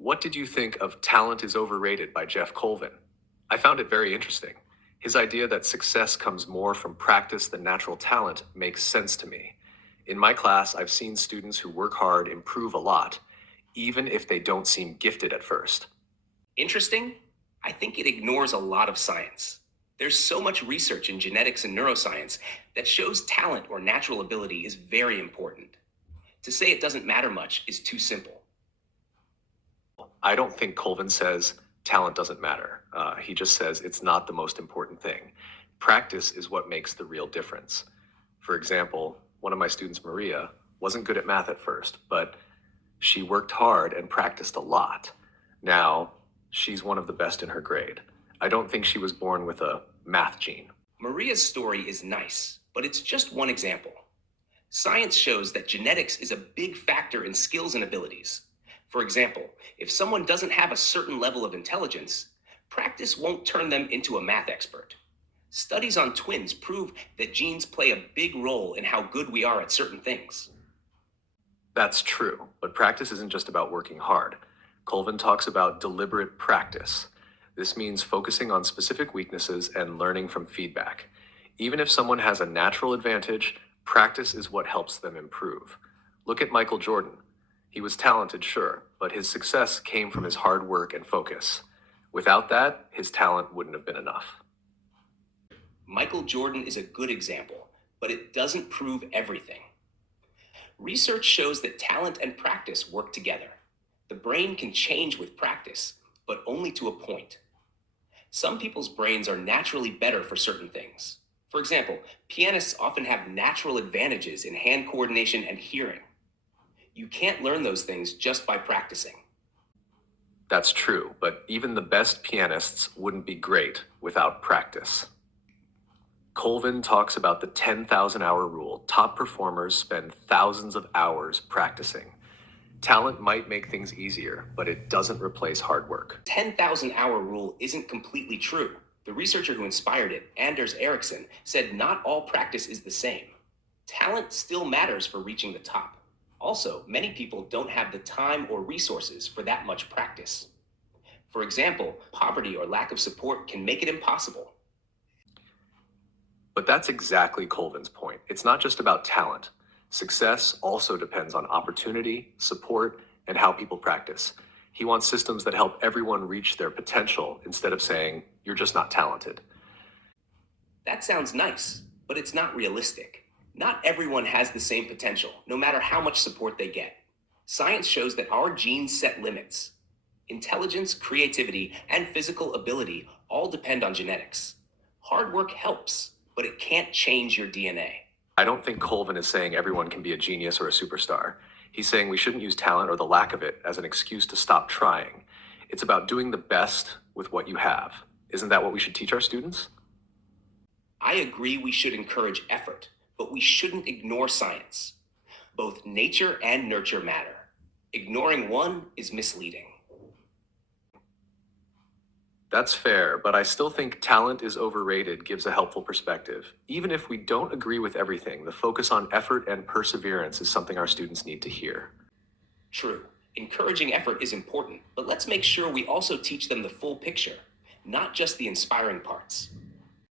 What did you think of Talent is Overrated by Jeff Colvin? I found it very interesting. His idea that success comes more from practice than natural talent makes sense to me. In my class, I've seen students who work hard improve a lot, even if they don't seem gifted at first. Interesting? I think it ignores a lot of science. There's so much research in genetics and neuroscience that shows talent or natural ability is very important. To say it doesn't matter much is too simple. I don't think Colvin says talent doesn't matter. He just says it's not the most important thing. Practice is what makes the real difference. For example, one of my students, Maria, wasn't good at math at first, but she worked hard and practiced a lot. Now, she's one of the best in her grade. I don't think she was born with a math gene. Maria's story is nice, but it's just one example. Science shows that genetics is a big factor in skills and abilities. For example, if someone doesn't have a certain level of intelligence, practice won't turn them into a math expert. Studies on twins prove that genes play a big role in how good we are at certain things. That's true, but practice isn't just about working hard. Colvin talks about deliberate practice. This means focusing on specific weaknesses and learning from feedback. Even if someone has a natural advantage, practice is what helps them improve. Look at Michael Jordan. He was talented, sure, but his success came from his hard work and focus. Without that, his talent wouldn't have been enough. Michael Jordan is a good example, but it doesn't prove everything. Research shows that talent and practice work together. The brain can change with practice, but only to a point. Some people's brains are naturally better for certain things. For example, pianists often have natural advantages in hand coordination and hearing. You can't learn those things just by practicing. That's true, but even the best pianists wouldn't be great without practice. Colvin talks about the 10,000 hour rule. Top performers spend thousands of hours practicing. Talent might make things easier, but it doesn't replace hard work. 10,000-hour rule isn't completely true. The researcher who inspired it, Anders Ericsson, said not all practice is the same. Talent still matters for reaching the top. Also, many people don't have the time or resources for that much practice. For example, poverty or lack of support can make it impossible. But that's exactly Colvin's point. It's not just about talent. Success also depends on opportunity, support, and how people practice. He wants systems that help everyone reach their potential instead of saying, you're just not talented. That sounds nice, but it's not realistic. Not everyone has the same potential, no matter how much support they get. Science shows that our genes set limits. Intelligence, creativity, and physical ability all depend on genetics. Hard work helps, but it can't change your DNA. I don't think Colvin is saying everyone can be a genius or a superstar. He's saying we shouldn't use talent or the lack of it as an excuse to stop trying. It's about doing the best with what you have. Isn't that what we should teach our students? I agree we should encourage effort, but we shouldn't ignore science. Both nature and nurture matter. Ignoring one is misleading. That's fair, but I still think talent is overrated gives a helpful perspective. Even if we don't agree with everything, the focus on effort and perseverance is something our students need to hear. True, encouraging effort is important, but let's make sure we also teach them the full picture, not just the inspiring parts.